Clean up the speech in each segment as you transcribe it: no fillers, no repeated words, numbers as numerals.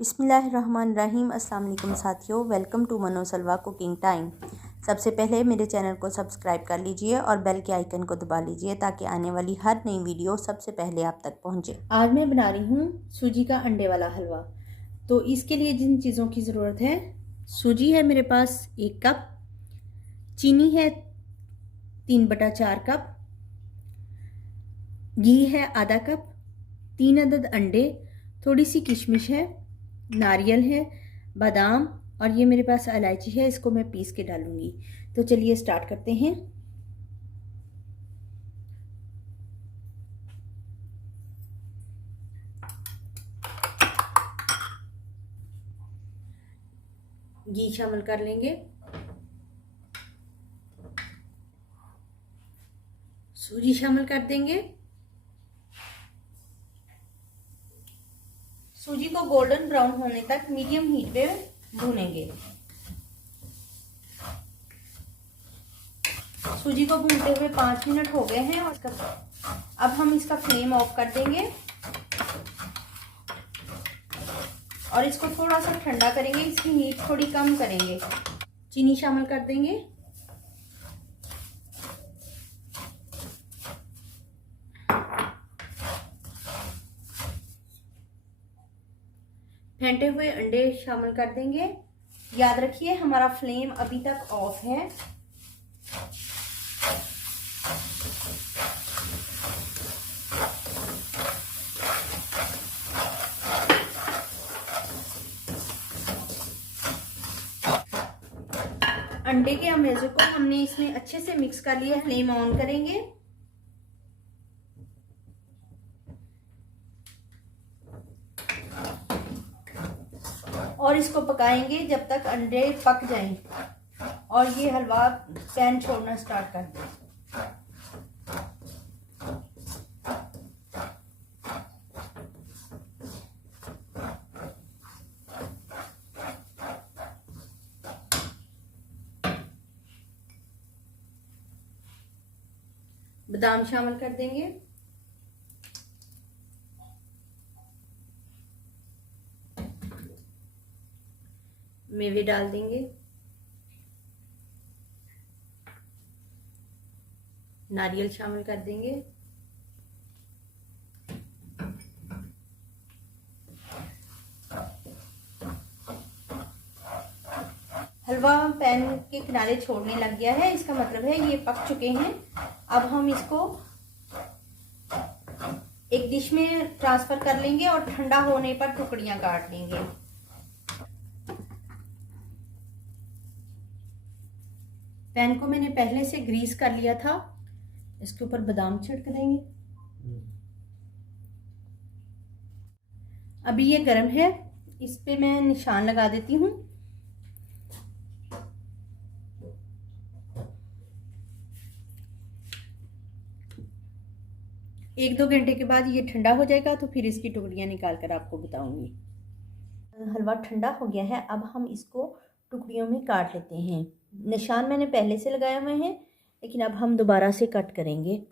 बिस्मिल्लाहिर्रहमानिर्रहीम। अस्सलाम वालेकुम साथियों, वेलकम टू मनो सलवा कुकिंग टाइम। सबसे पहले मेरे चैनल को सब्सक्राइब कर लीजिए और बेल के आइकन को दबा लीजिए ताकि आने वाली हर नई वीडियो सबसे पहले आप तक पहुंचे। आज मैं बना रही हूँ सूजी का अंडे वाला हलवा। तो इसके लिए जिन चीज़ों की ज़रूरत है, सूजी है मेरे पास 1 कप, चीनी है 3/4 कप, घी है आधा कप, 3 अदद अंडे, थोड़ी सी किशमिश है, नारियल है, बादाम और ये मेरे पास इलायची है, इसको मैं पीस के डालूंगी। तो चलिए स्टार्ट करते हैं। घी शामिल कर लेंगे, सूजी शामिल कर देंगे, सूजी को गोल्डन ब्राउन होने तक मीडियम हीट पे भूनेंगे। सूजी को भूनते हुए 5 मिनट हो गए हैं और अब हम इसका फ्लेम ऑफ कर देंगे और इसको थोड़ा सा ठंडा करेंगे। इसकी हीट थोड़ी कम करेंगे। चीनी शामिल कर देंगे, फेंटे हुए अंडे शामिल कर देंगे। याद रखिए हमारा फ्लेम अभी तक ऑफ है। अंडे के अमेज़ो को हमने इसमें अच्छे से मिक्स कर लिया। फ्लेम ऑन करेंगे और इसको पकाएंगे जब तक अंडे पक जाएं और ये हलवा पैन छोड़ना स्टार्ट कर दें। बादाम शामिल कर देंगे, मेवे डाल देंगे, नारियल शामिल कर देंगे, हलवा पैन के किनारे छोड़ने लग गया है, इसका मतलब है ये पक चुके हैं। अब हम इसको एक डिश में ट्रांसफर कर लेंगे और ठंडा होने पर टुकड़ियां काट लेंगे। पैन को मैंने पहले से ग्रीस कर लिया था। इसके ऊपर बादाम छिड़क देंगे। अभी ये गर्म है, इस पे मैं निशान लगा देती हूँ। एक 2 घंटे के बाद ये ठंडा हो जाएगा तो फिर इसकी टुकड़ियाँ निकाल कर आपको बताऊंगी। हलवा ठंडा हो गया है, अब हम इसको टुकड़ियों में काट लेते हैं। निशान मैंने पहले से लगाए हुए हैं, लेकिन अब हम दोबारा से कट करेंगे।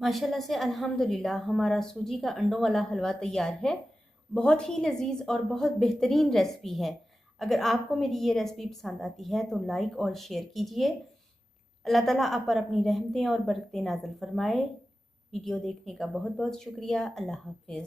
माशाल्लाह से अल्हम्दुलिल्लाह हमारा सूजी का अंडों वाला हलवा तैयार है। बहुत ही लजीज और बहुत बेहतरीन रेसिपी है। अगर आपको मेरी ये रेसिपी पसंद आती है तो लाइक और शेयर कीजिए। अल्लाह ताला आप पर अपनी रहमतें और बरकतें नाज़िल फरमाए। वीडियो देखने का बहुत बहुत शुक्रिया। अल्लाह हाफिज़।